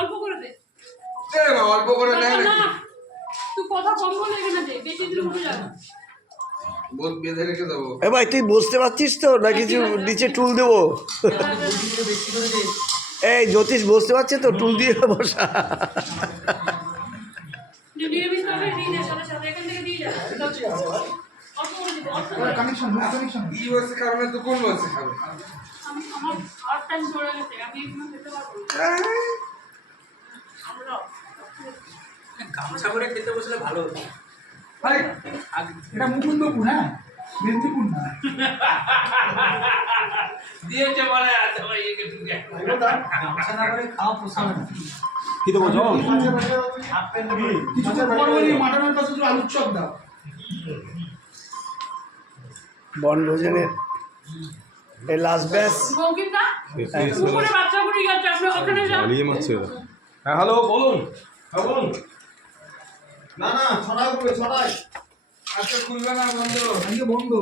অল্প করে দে, অল্প করে নেয় তুই কথা কম বলে এখানে দে, বেশি দিন উঠে যাবে। বেঁধে রেখে দেবো। এ ভাই তুই বসতে পারছিস তো না কিছু নিচে টুল দেবো? এই জ্যোতিষ বসতে পারছে তো, টুল দিয়ে বসা। গামছা করে খেতে বসলে ভালো হতো। এটা মুকুন্দপুর, হ্যাঁ মেদিনীপুর না। দিয়েছে বলে আছে ভাই একে ঢুকে গামছা না করে খাওয়া পোষাবে না। কি দেবো জল? কিছু পরবর্তী মাটনের পাশে একটু আলুর চপ দাও। বনভোজনের এই লাস্ট ব্যাচ। হ্যাঁ হ্যালো, বলুন। হ্যাঁ বলুন। না না, ছড়াই করবে, ছড়াই। আজকে খুলবে না, বন্ধ। আজকে বন্ধ।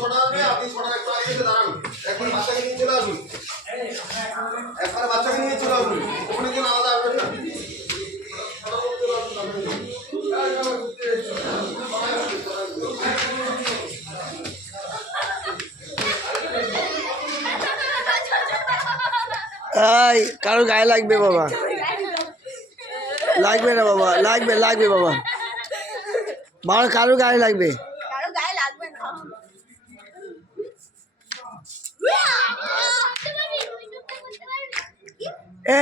ছড়াবে, আপনি ছড়ার একটু আগে এসে দাঁড়ান। এখন বাচ্চাকে নিয়ে চলে আসুন। একবারে বাচ্চাকে নিয়ে চলে আসুন। ওখানে গিয়ে আলাদা আসবেন না। এই কারো গায়ে লাগবে বাবা, লাগবে না বাবা, লাগবে লাগবে বাবা, বাবা কারো গায়ে লাগবে।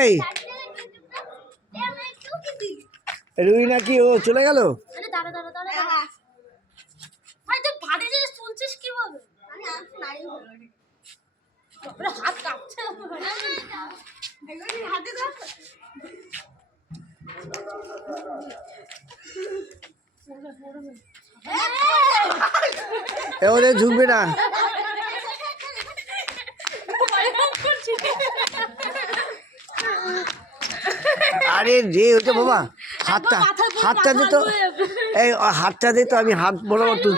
এই রুই নাকি ও চলে গেল? ওদের ঝুঁকবে না। আরে রে ওটা বাবা, হাতটা হাতটা দে তো, এই হাতটা দে তো, আমি হাত বরাবর তুই